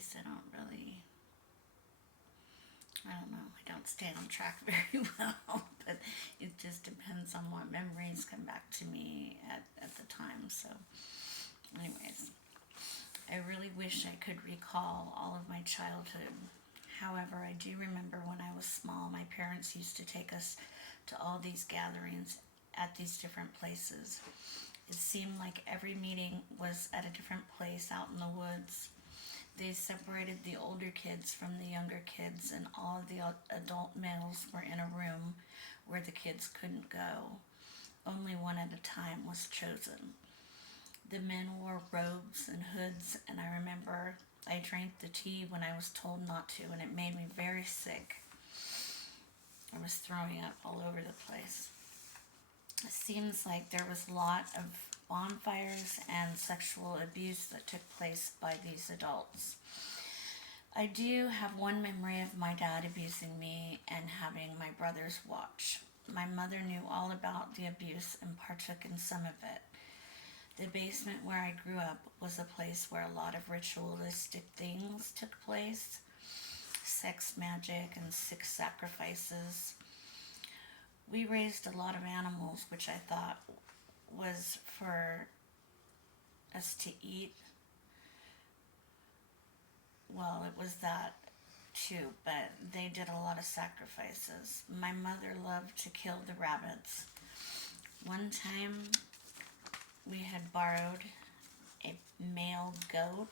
case, I don't know, I don't stay on track very well, but it just depends on what memories come back to me at the time. So, anyways, I really wish I could recall all of my childhood. However, I do remember when I was small, my parents used to take us to all these gatherings at these different places. It seemed like every meeting was at a different place out in the woods. They separated the older kids from the younger kids, and all of the adult males were in a room where the kids couldn't go. Only one at a time was chosen. The men wore robes and hoods, and I remember I drank the tea when I was told not to, and it made me very sick. I was throwing up all over the place. It seems like there was a lot of bonfires and sexual abuse that took place by these adults. I do have one memory of my dad abusing me and having my brothers watch. My mother knew all about the abuse and partook in some of it. The basement where I grew up was a place where a lot of ritualistic things took place, sex magic and sex sacrifices. We raised a lot of animals, which I thought was for us to eat. Well, it was that too, but they did a lot of sacrifices. My mother loved to kill the rabbits. One time we had borrowed a male goat,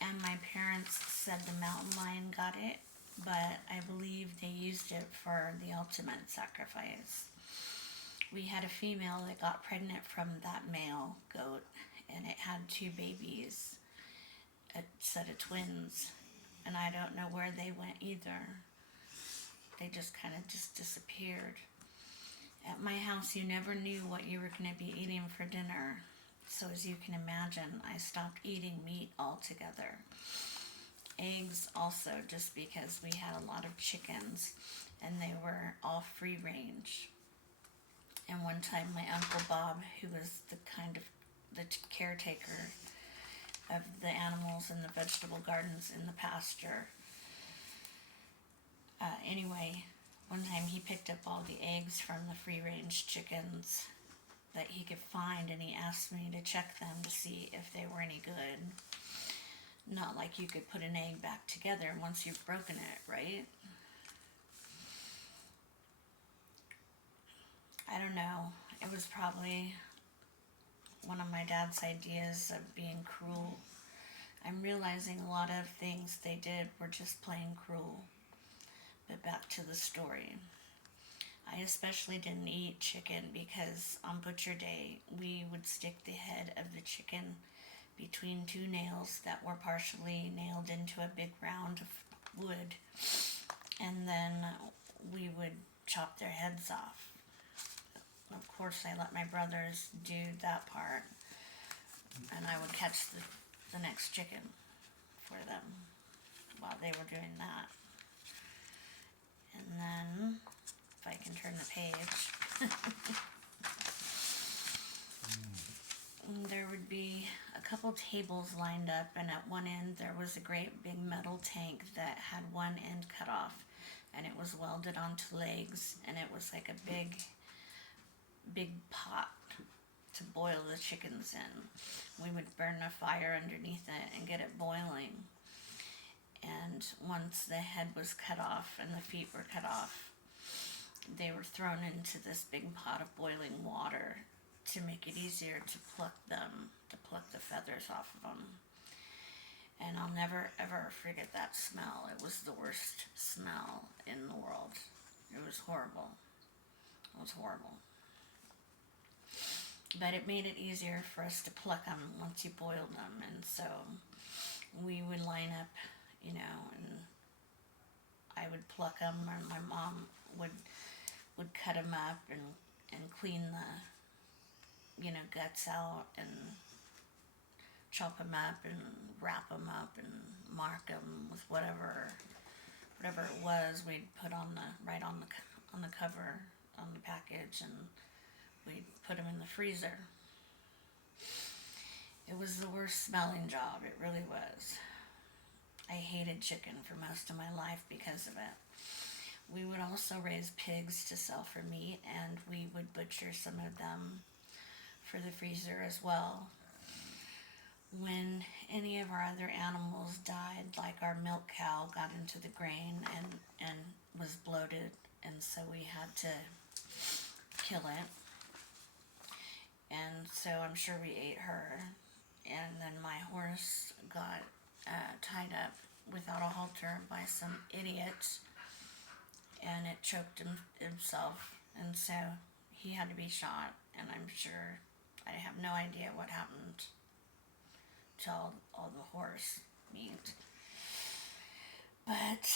and my parents said the mountain lion got it, but I believe they used it for the ultimate sacrifice. We had a female that got pregnant from that male goat, and it had two babies, a set of twins, and I don't know where they went either. They just kind of just disappeared. At my house, you never knew what you were going to be eating for dinner. So as you can imagine, I stopped eating meat altogether. Eggs also, just because we had a lot of chickens and they were all free range. And one time my Uncle Bob, who was the caretaker of the animals in the vegetable gardens in the pasture, anyway, one time he picked up all the eggs from the free range chickens that he could find, and he asked me to check them to see if they were any good. Not like you could put an egg back together once you've broken it, right? I don't know. It was probably one of my dad's ideas of being cruel. I'm realizing a lot of things they did were just plain cruel. But back to the story. I especially didn't eat chicken because on Butcher Day we would stick the head of the chicken between two nails that were partially nailed into a big round of wood, and then we would chop their heads off. Of course, I let my brothers do that part, and I would catch the next chicken for them while they were doing that. And then, if I can turn the page, there would be a couple tables lined up, and at one end there was a great big metal tank that had one end cut off, and it was welded onto legs, and it was like a big pot to boil the chickens in. We would burn a fire underneath it and get it boiling. And once the head was cut off and the feet were cut off, they were thrown into this big pot of boiling water to make it easier to pluck the feathers off of them. And I'll never ever forget that smell. It was the worst smell in the world. It was horrible. It was horrible. But it made it easier for us to pluck them once you boiled them. And so we would line up, and I would pluck them, or my mom would cut them up and clean the, guts out and chop them up and wrap them up and mark them with whatever it was we'd put on the cover on the package, and we'd put them in the freezer. It was the worst smelling job, it really was. I hated chicken for most of my life because of it. We would also raise pigs to sell for meat, and we would butcher some of them for the freezer as well. When any of our other animals died, like our milk cow got into the grain and was bloated, and so we had to kill it. And so I'm sure we ate her. And then my horse got tied up without a halter by some idiot, and it choked himself. And so he had to be shot. And I'm sure I have no idea what happened to all the horse meat. But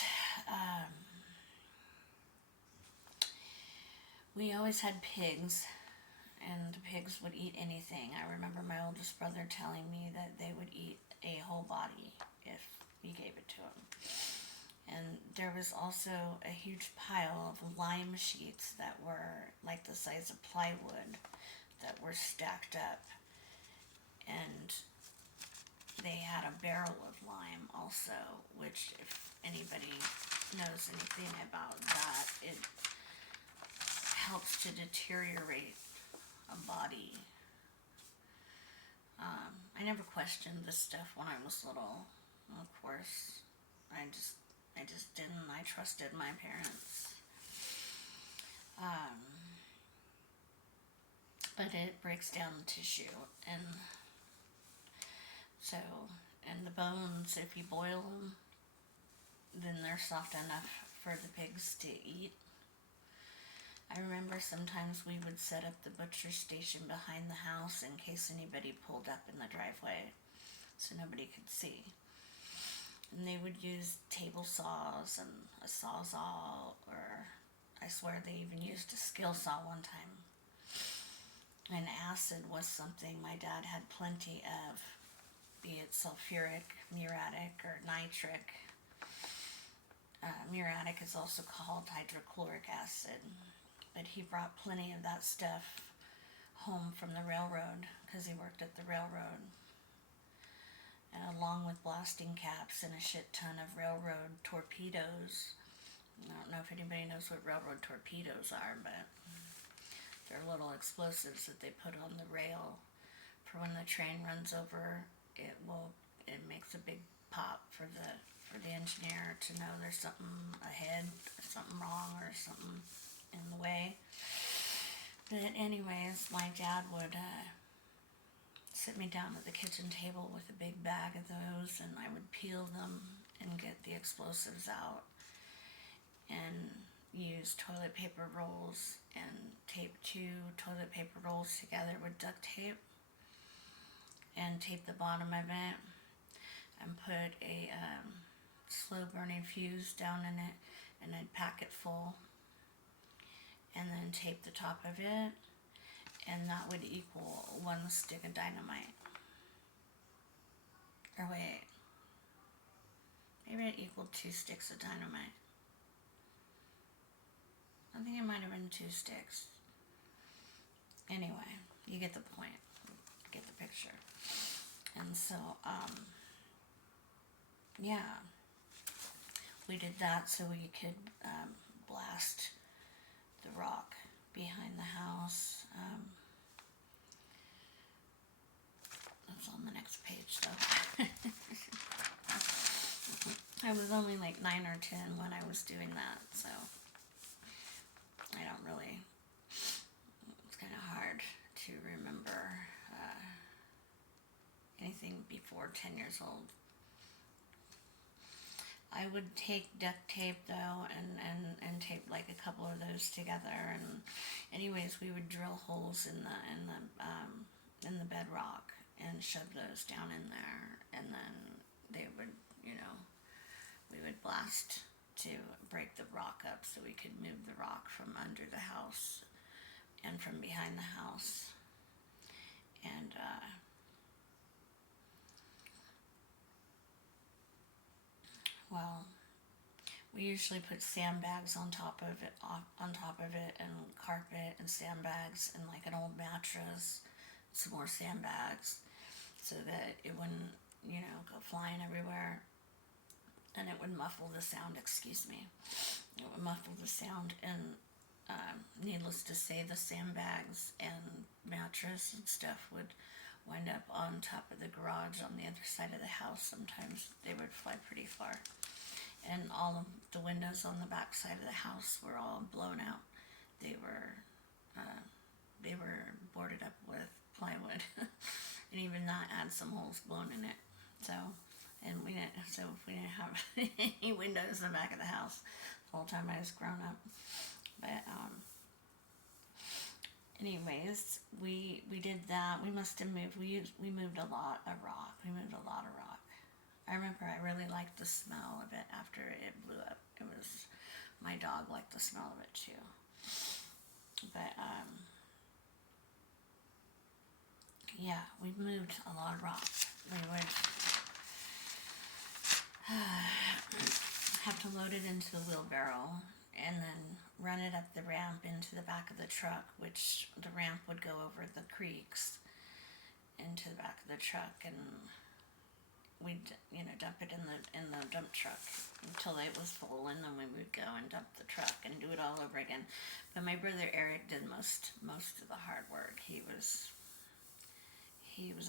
we always had pigs, and the pigs would eat anything. I remember my oldest brother telling me that they would eat a whole body if we gave it to them. And there was also a huge pile of lime sheets that were like the size of plywood that were stacked up. And they had a barrel of lime also, which if anybody knows anything about that, it helps to deteriorate a body. I never questioned this stuff when I was little. Of course, I just didn't. I trusted my parents. But it breaks down the tissue, and so, and the bones, if you boil them, then they're soft enough for the pigs to eat. I remember sometimes we would set up the butcher station behind the house in case anybody pulled up in the driveway so nobody could see. And they would use table saws and a sawzall, or I swear they even used a skill saw one time. And acid was something my dad had plenty of, be it sulfuric, muriatic, or nitric. Muriatic is also called hydrochloric acid. But he brought plenty of that stuff home from the railroad because he worked at the railroad. And along with blasting caps and a shit ton of railroad torpedoes. I don't know if anybody knows what railroad torpedoes are, but they're little explosives that they put on the rail for when the train runs over. It makes a big pop for the engineer to know there's something ahead or something wrong or something in the way. But anyways, my dad would sit me down at the kitchen table with a big bag of those, and I would peel them and get the explosives out and use toilet paper rolls and tape 2 toilet paper rolls together with duct tape and tape the bottom of it and put a slow burning fuse down in it, and I'd pack it full and then tape the top of it, and that would equal 1 stick of dynamite. Or wait, maybe it equaled 2 sticks of dynamite. I think it might have been 2 sticks. Anyway, you get the point. You get the picture. And so, yeah, we did that so we could blast the rock behind the house. That's on the next page though. I was only like 9 or 10 when I was doing that, so I don't really, it's kind of hard to remember anything before 10 years old. I would take duct tape though and tape like a couple of those together, and anyways we would drill holes in the bedrock and shove those down in there, and then they would, we would blast to break the rock up so we could move the rock from under the house and from behind the house. And well, we usually put sandbags on top of it, and carpet and sandbags and like an old mattress, some more sandbags, so that it wouldn't, go flying everywhere, and it would muffle the sound. Excuse me. It would muffle the sound, and needless to say, the sandbags and mattress and stuff would wind up on top of the garage on the other side of the house. Sometimes they would fly pretty far, and all of the windows on the back side of the house were all blown out. They were uh, they were boarded up with plywood, and even that had some holes blown in it. So, and we didn't. So we didn't have any windows in the back of the house the whole time I was grown up. But anyways, we did that. We must have moved. We moved a lot of rock. We moved a lot of rock. I remember I really liked the smell of it after it blew up. It was, my dog liked the smell of it too. But yeah, we moved a lot of rock. We would have to load it into the wheelbarrow and then run it up the ramp into the back of the truck, which the ramp would go over the creeks into the back of the truck, and we'd dump it in the dump truck until it was full, and then we would go and dump the truck and do it all over again. But my brother Eric did most of the hard work. He was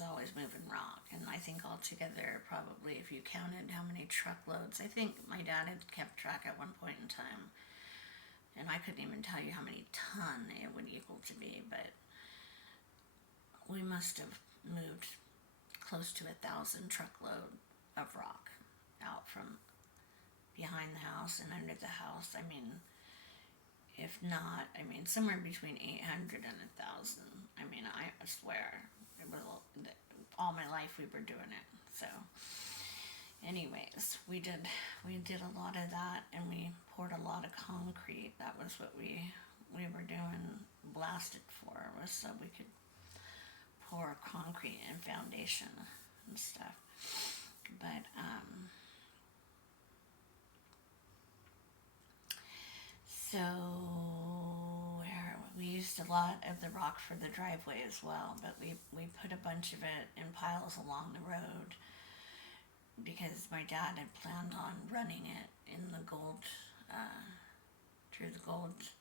always moving rock, and I think altogether, probably, if you counted how many truckloads, I think my dad had kept track at one point in time, and I couldn't even tell you how many ton it would equal to be, but we must have moved close to 1,000 truckload of rock out from behind the house and under the house. I mean, if not, somewhere between 800 and 1,000. I swear, it was all my life we were doing it. So, anyways, we did a lot of that, and we poured a lot of concrete. That was what we were doing, blasted for, was so we could pour concrete and foundation and stuff. But so we used a lot of the rock for the driveway as well, but we put a bunch of it in piles along the road because my dad had planned on running it in the gold, through the gold,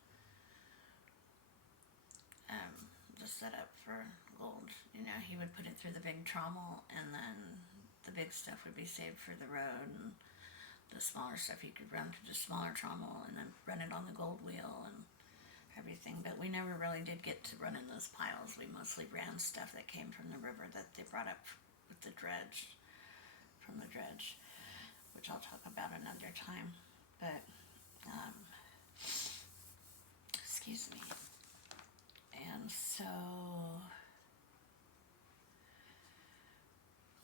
the setup for gold. He would put it through the big trommel, and then the big stuff would be saved for the road, and the smaller stuff he could run through the smaller trommel and then run it on the gold wheel and everything. But we never really did get to run in those piles. We mostly ran stuff that came from the river that they brought up with the dredge, from the dredge, which I'll talk about another time. But excuse me. And so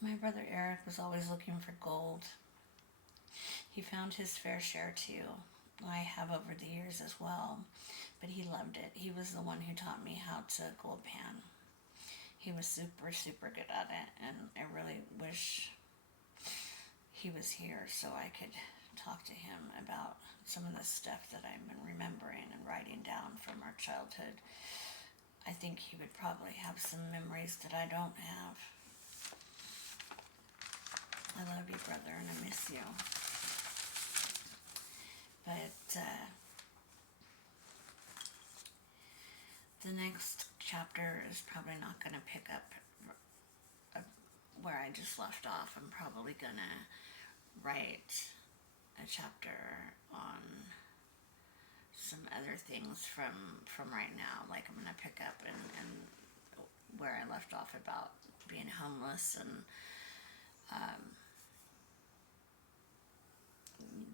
my brother Eric was always looking for gold. He found his fair share too. I have over the years as well, but he loved it. He was the one who taught me how to gold pan. He was super, super good at it, and I really wish he was here so I could talk to him about some of the stuff that I've been remembering and writing down from our childhood. I think he would probably have some memories that I don't have. I love you, brother, and I miss you. But the next chapter is probably not going to pick up where I just left off. I'm probably going to write a chapter on some other things from right now. Like, I'm going to pick up and where I left off about being homeless, and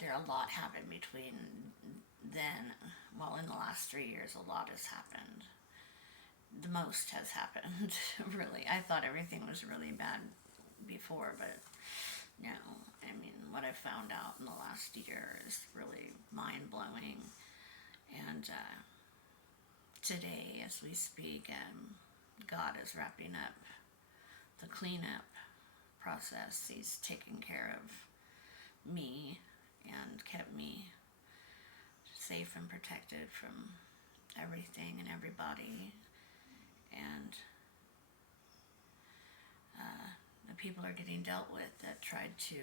a lot happened between then. Well, in the last 3 years, a lot has happened. The most has happened, really. I thought everything was really bad before, but no. What I found out in the last year is really mind-blowing. And today, as we speak, God is wrapping up the cleanup process. He's taken care of me and kept me safe and protected from everything and everybody. And the people are getting dealt with that tried to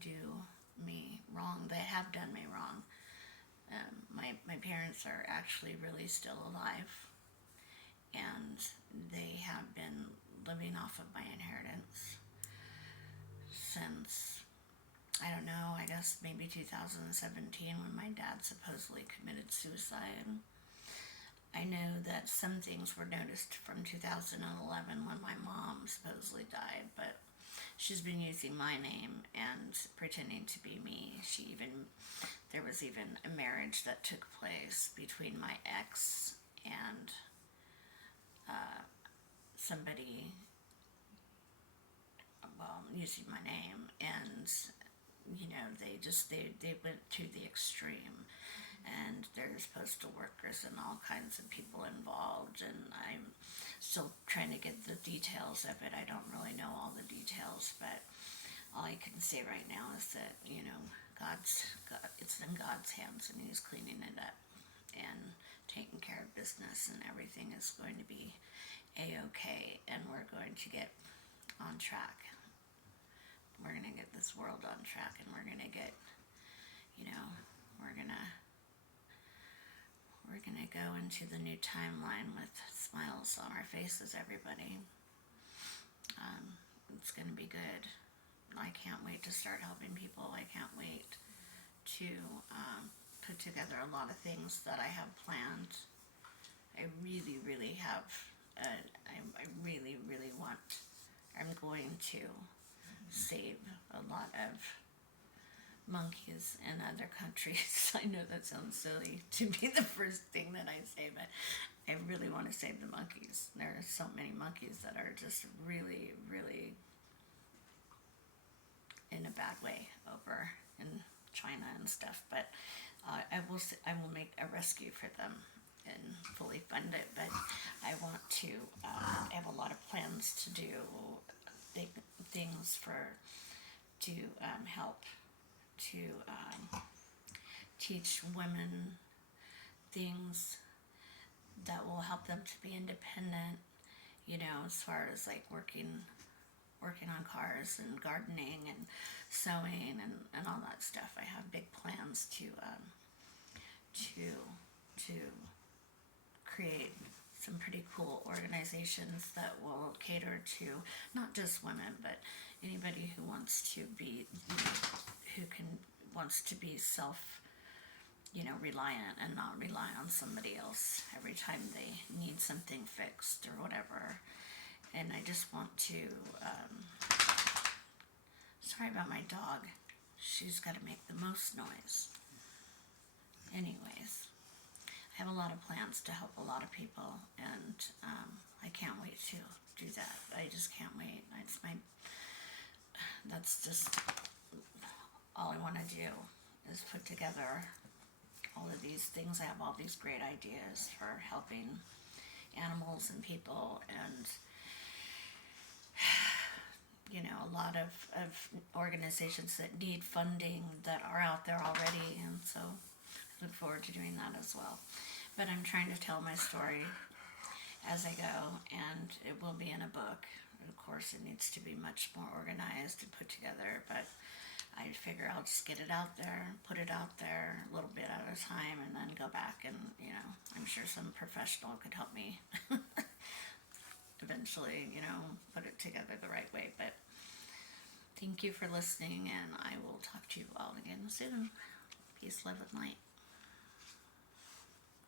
do me wrong. They have done me wrong. My parents are actually really still alive, and they have been living off of my inheritance since, I don't know, I guess maybe 2017, when my dad supposedly committed suicide. I know that some things were noticed from 2011 when my mom supposedly died, but she's been using my name and pretending to be me. There was even a marriage that took place between my ex and somebody, well, using my name, and they went to the extreme, and there's postal workers and all kinds of people involved, and I'm still trying to get the details of it. I don't really know all the details, but all I can say right now is that, it's in God's hands, and He's cleaning it up and taking care of business, and everything is going to be a-okay, and we're going to get on track. We're going to get this world on track, and we're going to get, we're going to go into the new timeline with smiles on our faces, everybody. It's going to be good. I can't wait to start helping people. I can't wait to put together a lot of things that I have planned. I really, really have. I really, really want. I'm going to save a lot of monkeys in other countries. I know that sounds silly to be the first thing that I say, but I really want to save the monkeys. There are so many monkeys that are just really, really in a bad way over in China and stuff. But I will make a rescue for them and fully fund it. But I want to. I have a lot of plans to do big things to help to teach women things that will help them to be independent, as far as like working on cars and gardening and sewing and all that stuff. I have big plans to create some pretty cool organizations that will cater to not just women, but anybody who wants to be, wants to be reliant and not rely on somebody else every time they need something fixed or whatever. And I just want to, sorry about my dog. She's got to make the most noise. Anyways, I have a lot of plans to help a lot of people, and I can't wait to do that. I just can't wait. That's just all I want to do, is put together all of these things. I have all these great ideas for helping animals and people, and a lot of organizations that need funding that are out there already, and so I look forward to doing that as well. But I'm trying to tell my story as I go, and it will be in a book. Of course, it needs to be much more organized and put together, but I figure I'll just get it out there, put it out there a little bit at a time, and then go back and, I'm sure some professional could help me eventually, put it together the right way. But thank you for listening, and I will talk to you all again soon. Peace, love, and light.